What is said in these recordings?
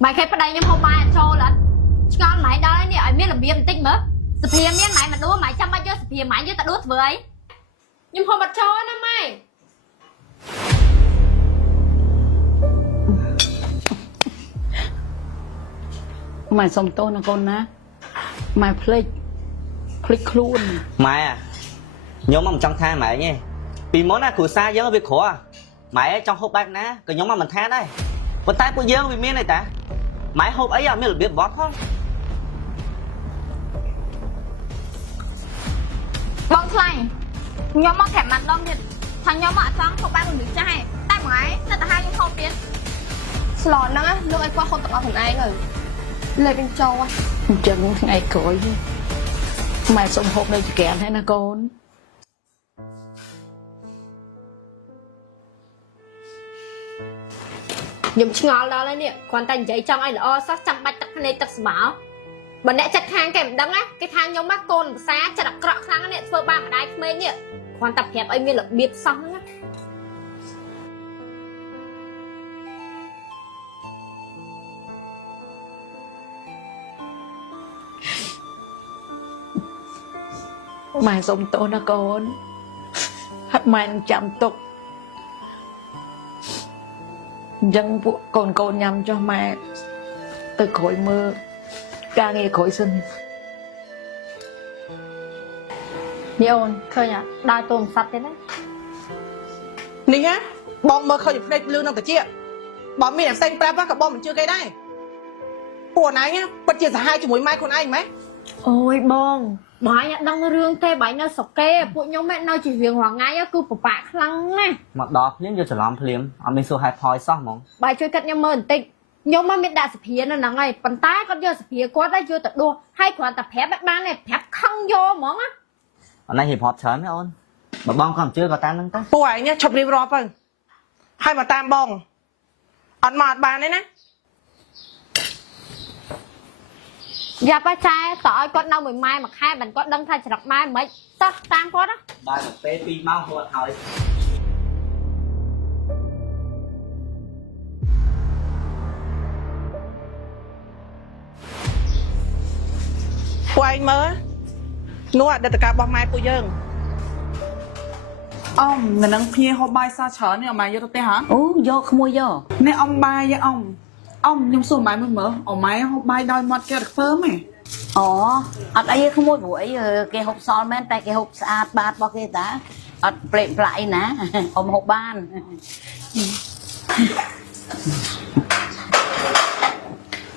mày khai đây nhưng không mai cho là ngon mày đó nè ai biết là biếm tinh nữa sự phiền miếng mày mà đua mày chăm bao nhiêu sự phiền mày như ta đốt với nhưng không bật cho nó mày mày xong tôi là con ná mày flick luôn mày à nhóm mà trong tha mày nghe vì món ăn của xa giống việc khổ à mày trong hộp bạc ná cái nhóm mà mình tha đây còn tay của dương vì miếng này ta mày hộp ấy à miếng là biết vót không bông thay nhóm mà thèm mặt đông thì thằng nhóm mà trắng không ba còn được trai tay mày là ta hai nhưng không tiến slot đó á lúc anh qua không tập vào thằng ai rồi lời bên châu á chẳng ngày cõi mày xong hộp đây chỉ kẹn hay là con nhầm ngon đó lên nè còn tay giấy trong anh là sắc trăm bạch tắc này tắc bảo bọn nè chặt hàng kèm đắng á cái thang nhóm mắt côn xá chặt đặc cọ kháng nè phơi ba mà đai mê nè còn tập hẹp anh mới là biệt xong á mày xong tôi là con mày chạm tục dân con nhằm cho mẹ từ khỏi mơ ca nghe khỏi sinh nhiều khơi nhá đai tôm sạch thế đấy nín á bom mơ khơi đây lương năm cái chia bom mi làm xanh pra cả bom mình chưa cây đây của này nhá bật chia hai chỉ mũi mai con anh mấy ôi bong bài đang rương tê bài nó sọc kê phụ nhóm mẹ nói chỉ huyền hoàng ngay á cứ của bạc lăng nè mặt đỏ liếm vô trở lắm liếm ở bên số hai phoi xong mong bài chơi cắt nhau mơ tịnh nhóm mà biết đã sập hiến là nắng này bàn tay con giờ sập hiến quá đã chưa tập đua hay còn tập phép bắt ban này phép không vô món á ở đây hiệp họp sớm mấy ôn mà bom còn chưa có tan nâng ta của ấy nhá chụp đi rọp rồi hai mà tam bong ăn mạt bàn đấy nè dạ ba trai tỏi con đâu mình mai mà hai mình có đăng thay chặt mai mấy tắt tan quá đó bài một tê pi mau hột hỏi của anh mơ nuôi đặt tất cả bom mai của dương ông người nâng pia họ bay xa chở này mày vô tao hả ố vô không mua vô nè ông bay với ông nhưng số máy mới mở ông máy họ bay đòi mặt kia được phớm mày ở đây không mua buổi cái hộp son men tại cái hộp sạch bát bao cái tá ở plện lại nè ông hộp ban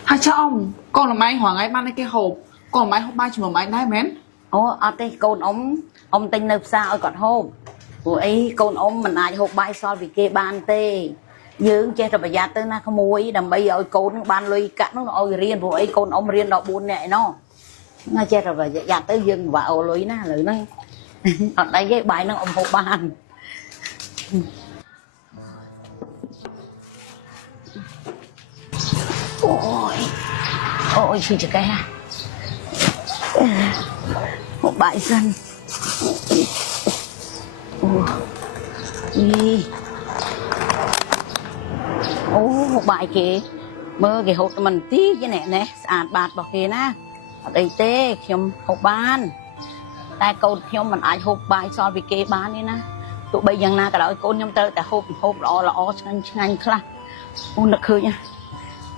hai cha ông con là máy hoàng ấy ban cái hộp còn máy họ bay chỉ một máy đai mến ồ ở đây con ông tinh nộp sao ở còn hộp buổi con ông mình ai hộp bay son vì kia ban tê dương che rồi bây giờ tới na không mua đầm bây giờ con ban lui cắt nó ôi riêng buổi con ông riêng đó buồn nhẹ nó che rồi bây giờ tới dương và ôi lui na lưỡi nó ở đây cái bài nó ông hộp ban ôi xin chào cái ha một bãi sân đi một bài kì mơ cái hộp mình tí cái này nè sạch bạt vào kì na ở đây tê khiêm hộp ban tại câu khiêm mình ai hộp bài so với kê bán đi na tụi bây giờ na cả đó cô nhom tơ tại hộp là nhanh khla u nực khơi nha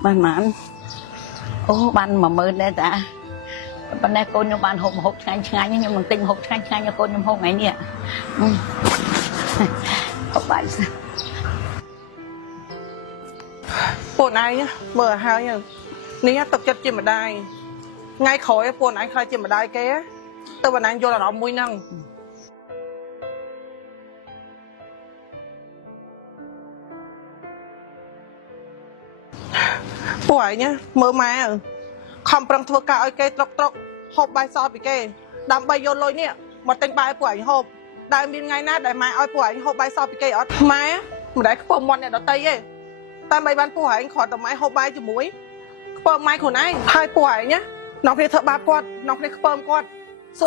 may mắn ban mà mơ đây ta ban nay cô nhom ban hộp nhanh nhưng mà tinh hộp nhanh cho cô nhom hộp ngày nè hộp bài sao của này nhá mở hai nhá nín á tập chất trên mà đai ngay khỏi của này khai trên mà đai ké tôi bạn anh vô là nó mũi năng của ấy nhá mơ má không bằng thua cả cái trọc hộp bài so bị kê đam bay vô lôi nè một tên bài của anh hộp đại miền ngay nát đại mai oi của anh hộp bài so bị kê ở má mà đấy cái phong mòn này đó tây ấy ta mấy bạn của anh khỏi tầm máy hộp bài cho muối bơm máy của anh hai của anh nhá nó phải thợ ba con nó phải bơm con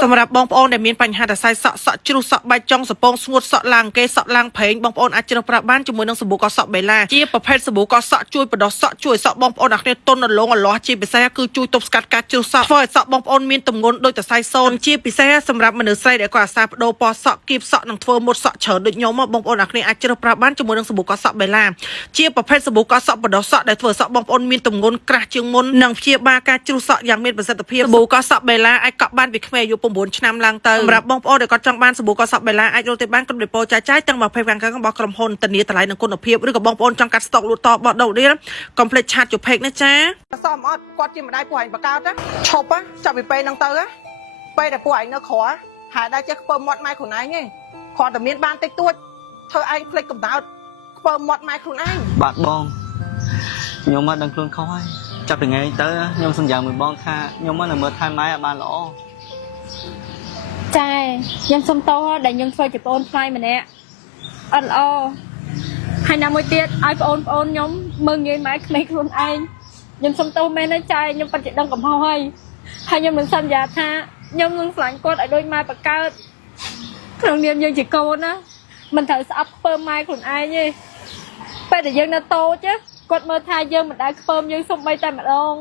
សម្រាប់បងប្អូនដែលមានបញ្ហាតែខ្សែសក់សក់ជ្រុះសក់បាច់ចុងសពងស្ងួតសក់ឡាងគេសក់ឡាងប្រេងបងប្អូនអាចជ្រើសប្រើបានជាមួយនឹងសាប៊ូកោសក់បេឡាជាប្រភេទសាប៊ូកោសក់ជួយបដោះសក់ជួយសក់បងប្អូនអ្នកគ្នាទន់រលោងអលាស់ជាពិសេសគឺជួយទប់ស្កាត់ការជ្រុះសក់ធ្វើឲ្យសក់បងប្អូនមានទម្ងន់ដូចតែខ្សែសូនជាពិសេសសម្រាប់មនុស្សស្រីដែលគាត់អាសាបដូរបសក់គៀបសក់និងធ្វើមុតសក់ច្រើនដូចខ្ញុំបងប្អូនអ្នកគ្នាអាចជ្រើសប្រើបានជាមួយនឹងសាប៊ូកោសក់បេឡាជាប្រភេទសាប៊ូកោសក់បដោះសក់ដែលធ្វើសក់បងប្អូនមានទម្ងន់ក្រាស់ជាងមុននិងព្យាបាលការជ្រុះសក់យ៉ាងមានប្រសិទ្ធភាពសាប៊ូកោសក់បេឡាអាចកក់បានពីក្មេងអាយុ9ឆ្នាំឡើងទៅសម្រាប់បងប្អូនដែលគាត់ចង់បានសាប៊ូកោសក់បេឡាអាចរកទៅបានគ្រប់ឌីប៉ូចាយទាំង20ខាងរបស់ក្រុមហ៊ុនធានាតម្លៃនិងគុណភាពឬក៏បងប្អូនចង់កាត់ស្តុកលក់តបោះដូររៀលកុំភ្លេចឆាតជពេកណាចាសមអត់គាត់ជាម្ដាយពួកឯងបកកើតណាឈប់ចាប់ពីពេលហ្នឹងទៅពេលដែលពួកឯងនៅក្រៅហើយដែរចេះខ្ពើមាត់ម៉ែខ្លួនឯងទេគាត់តែមានបានតិចតួចធ្វើឯងភ្លេចកំដៅខ្ពើមាត់ម៉ែខ្លួនឯងបាទបងខ្ញុំមកដឹងខ្លួនខុសហើយចាប់ពីថ្ងៃទៅខ្ញុំសន្យាមួយបងថាខ្ញុំមកនឹងមើលថែម៉ែឲ្យបានល្អចាខ្ញុំសុំទោសដែលខ្ញុំធ្វើជាប្អូនថ្លៃម្នាក់អត់ល្អហើយណាមួយទៀតឲ្យប្អូនខ្ញុំមើងងាយម៉ែក្មេងខ្លួនឯងខ្ញុំសុំទោសមែនទេចាខ្ញុំពិតជាដឹងកំហុសហើយខ្ញុំនឹងសន្យាថាខ្ញុំនឹងស្រឡាញ់គាត់ឲ្យដូចម៉ែបកើតក្នុងនាមយើងជាកូនណាមិនត្រូវស្អប់ខ្ពើមម៉ែខ្លួនឯងទេពេលដែលយើងនៅតូចគាត់មើលថាយើងមិនដែលខ្ពើមយើងសុំបីតែម្ដង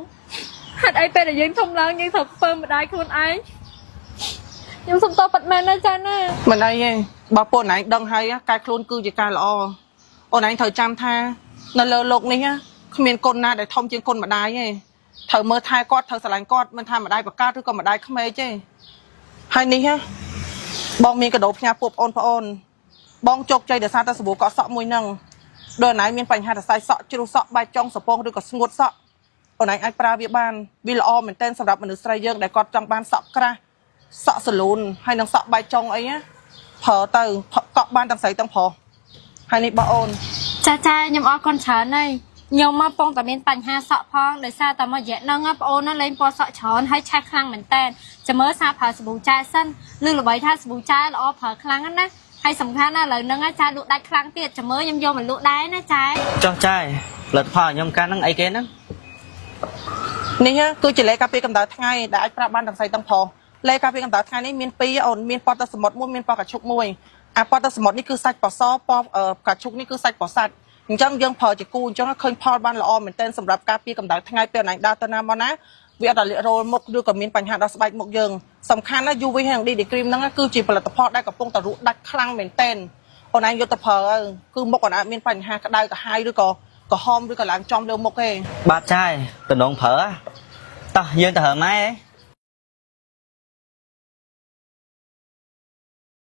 ហេតុអីពេលដែលយើងធំឡើងយើងត្រូវខ្ពើមម្ដាយខ្លួនឯងខ្ញុំសុំតបប៉ាត់មែនណាចាណាមិនអីទេបើពួកណៃដឹងហើយកែខ្លួនគឺជាការល្អអូនឯងត្រូវចាំថានៅលើโลกនេះគ្មានកូនណាដែលធំជាងកូនម្ដាយទេត្រូវមើលថែគាត់ត្រូវស្រឡាញ់គាត់មិនថាម្ដាយបកើតឬក៏ម្ដាយក្មេកទេហើយនេះបងមានកដោផ្ញើពួកប្អូនបងជោគជ័យដោយសារតែសាប៊ូកក់សក់មួយហ្នឹងដោយណៃមានបញ្ហាតែខ្សែសក់ជ្រុះសក់បែកចុងសពងឬក៏ស្ងួតសក់អូនឯងអាចប្រើវាបានវាល្អមែនទែនសម្រាប់មនុស្សស្រីយើងដែលគាត់ចង់បានសក់ក្រាស់សក់សលូនហើយនឹងសក់បែកចុងអីប្រើទៅកក់បានទាំងស្រីទាំងប្រុសហើយនេះបងអូនចាខ្ញុំអរគុណច្រើនហើយខ្ញុំមកពងតែមានបញ្ហាសក់ផងដោយសារតែមួយរយៈហ្នឹងបងអូនលេងពណ៌សក់ច្រើនហើយឆេះខ្លាំងមែនតើចាំមើលសារប្រើសាប៊ូចាសិនឬល្បីថាសាប៊ូចាល្អប្រើខ្លាំងណាស់ហើយសំខាន់ណាស់ឥឡូវហ្នឹងចាលក់ដាច់ខ្លាំងទៀតចាំមើលខ្ញុំយកមកលក់ដែរណាចាចុះចាផលិតផលខ្ញុំកាលហ្នឹងអីគេហ្នឹងនេះគឺជាលេខការពារកម្ដៅថ្ងៃដែលអាចប្រាប់បានទាំងស្រីទាំងប្រុសលេខការពារកម្ដៅថ្ងៃនេះមាន2អូនមានពណ៌ទឹកសមុទ្រមួយមានពណ៌កាឈុកមួយអាពណ៌ទឹកសមុទ្រនេះគឺសាច់ប៉សពណ៌កាឈុកនេះគឺសាច់ប៉សាច់អញ្ចឹងយើងប្រើជាគូអញ្ចឹងឃើញផលបានល្អមែនទែនសម្រាប់ការពារកម្ដៅថ្ងៃពេលណៃដើរទៅណាមកណាវាអត់រលមុខឬក៏មានបញ្ហាដល់ស្បែកមុខយើងសំខាន់ណា UV ហើយនិង DD cream ហ្នឹងគឺជាផលិតផលដែលកំពុងតែរក់ដាច់ខ្លាំងមែនទែនអូនឯងយកទៅប្រើគឺមុខអូនឯងមានបញ្ហាក្តៅកាហាយឬក៏ក្រហមឬក៏ឡើងចំលើមុខទេបាទចាយតំណងប្រើតោះយើងទៅហើម៉ែ